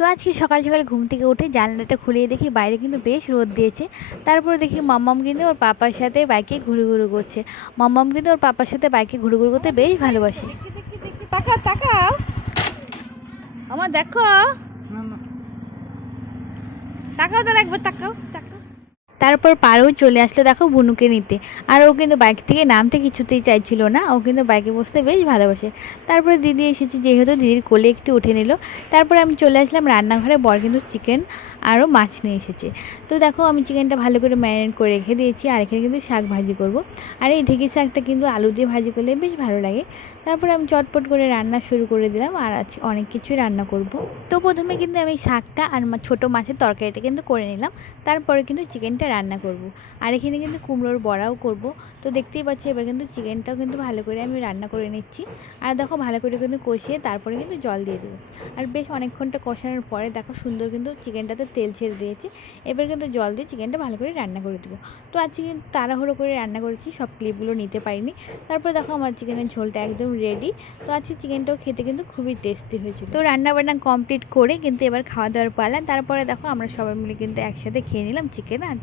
তো আজকে সকাল সকাল ঘুম থেকে উঠে জানলাটা খুলে দেখি বাইরে কিন্তু বেশ রোদ দিয়েছে। তারপরে দেখি মাম্মাম কিন্তু ওর পাপার সাথে বাইকে ঘুরু করছে। মাম্মাম কিন্তু ওর পাপার সাথে বাইকে ঘুরু করতে বেশ ভালোবাসে। তাকাও তাকাও আমার দেখো, তাকাও তো একবার তাকাও তাকাও। তারপর পারও চলে আসলো দেখো বুনুকে নিতে। আর ও কিন্তু বাইক থেকে নামতে কিছুতেই চাইছিল না, ও কিন্তু বাইকে বসতে বেশ ভালোবাসে। তারপরে দিদি এসেছে, যেহেতু দিদির কোলে একটু উঠে নিল। তারপরে আমি চলে আসলাম রান্নাঘরে। বর কিন্তু চিকেন আরও মাছ নিয়ে এসেছে। তো দেখো আমি চিকেনটা ভালো করে ম্যারিনেট করে রেখে দিয়েছি। আর এখানে কিন্তু শাক ভাজি করব। আর এই ঢেঁকি শাকটা কিন্তু আলু দিয়ে ভাজি করলে বেশ ভালো লাগে। তারপরে আমি চটপট করে রান্না শুরু করে দিলাম। আর আজকে অনেক কিছুই রান্না করব। তো প্রথমে কিন্তু আমি শাকটা আর ছোটো মাছের তরকারিটা কিন্তু করে নিলাম। তারপরে কিন্তু চিকেনটা রান্না করব। আর এখানে কিন্তু কুমড়োর বড়াও করব। তো দেখতেই পাচ্ছি এবার কিন্তু চিকেনটাও কিন্তু ভালো করে আমি রান্না করে নিচ্ছি। আর দেখো ভালো করে কিন্তু কষিয়ে তারপরে কিন্তু জল দিয়ে দেবো। আর বেশ অনেকক্ষণটা কষানোর পরে দেখো সুন্দর কিন্তু চিকেনটাতে তেল ছেড়ে দিয়েছে। এবার কিন্তু জল দিয়ে চিকেনটা ভালো করে রান্না করে দেবো। তো আজকে কিন্তু তাড়াহুড়ো করে রান্না করেছি, সব ক্লিপগুলো নিতে পারিনি। তারপর দেখো আমার চিকেনের ঝোলটা একদম রেডি। তো আজকে চিকেনটাও খেতে কিন্তু খুবই টেস্টি হয়েছিল। তো রান্না বান্না কমপ্লিট করে কিন্তু এবার খাওয়া দাওয়ার পালা। তারপরে দেখো আমরা সবাই মিলে কিন্তু একসাথে খেয়ে নিলাম চিকেন আর